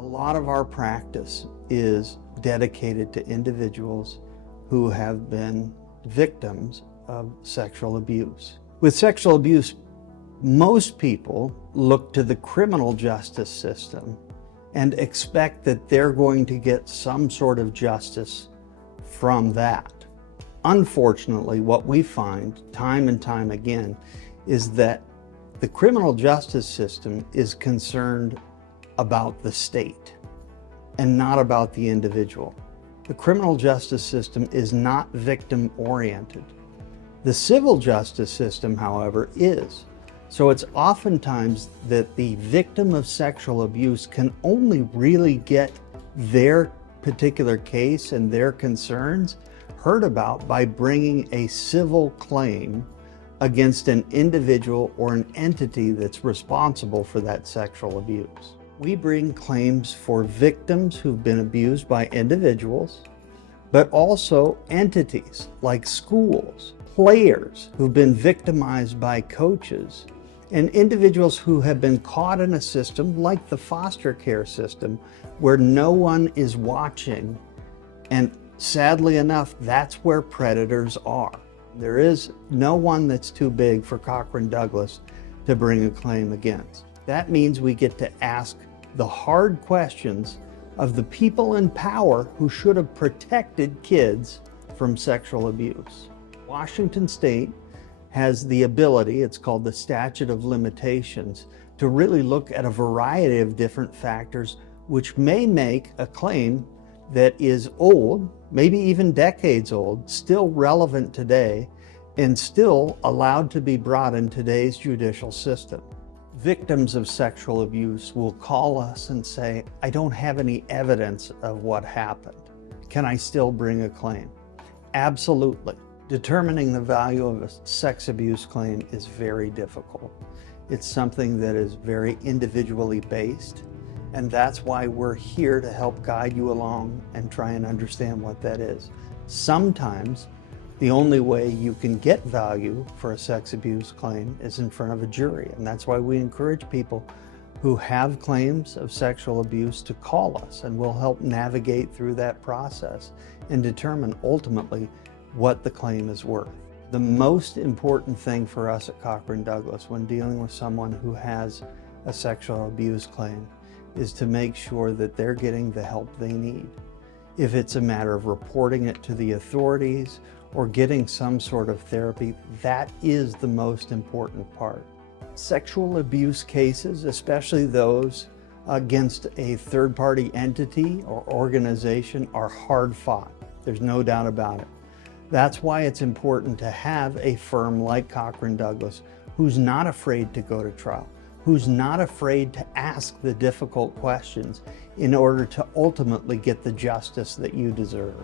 A lot of our practice is dedicated to individuals who have been victims of sexual abuse. With sexual abuse, most people look to the criminal justice system and expect that they're going to get some sort of justice from that. Unfortunately, what we find time and time again is that the criminal justice system is concerned about the state and not about the individual. The criminal justice system is not victim-oriented. The civil justice system, however, is. So it's oftentimes that the victim of sexual abuse can only really get their particular case and their concerns heard about by bringing a civil claim against an individual or an entity that's responsible for that sexual abuse. We bring claims for victims who've been abused by individuals, but also entities like schools, players who've been victimized by coaches, and individuals who have been caught in a system like the foster care system where no one is watching. And sadly enough, that's where predators are. There is no one that's too big for Cochran Douglas to bring a claim against. That means we get to ask the hard questions of the people in power who should have protected kids from sexual abuse. Washington State has the ability, it's called the statute of limitations, to really look at a variety of different factors which may make a claim that is old, maybe even decades old, still relevant today, and still allowed to be brought in today's judicial system. Victims of sexual abuse will call us and say, I don't have any evidence of what happened. Can I still bring a claim? Absolutely. Determining the value of a sex abuse claim is very difficult. It's something that is very individually based, and that's why we're here to help guide you along and try and understand what that is. Sometimes the only way you can get value for a sex abuse claim is in front of a jury, and that's why we encourage people who have claims of sexual abuse to call us, and we'll help navigate through that process and determine ultimately what the claim is worth. The most important thing for us at Cochran Douglas when dealing with someone who has a sexual abuse claim is to make sure that they're getting the help they need. If it's a matter of reporting it to the authorities or getting some sort of therapy, that is the most important part. Sexual abuse cases, especially those against a third-party entity or organization, are hard fought. There's no doubt about it. That's why it's important to have a firm like Cochran Douglas who's not afraid to go to trial, who's not afraid to ask the difficult questions in order to ultimately get the justice that you deserve.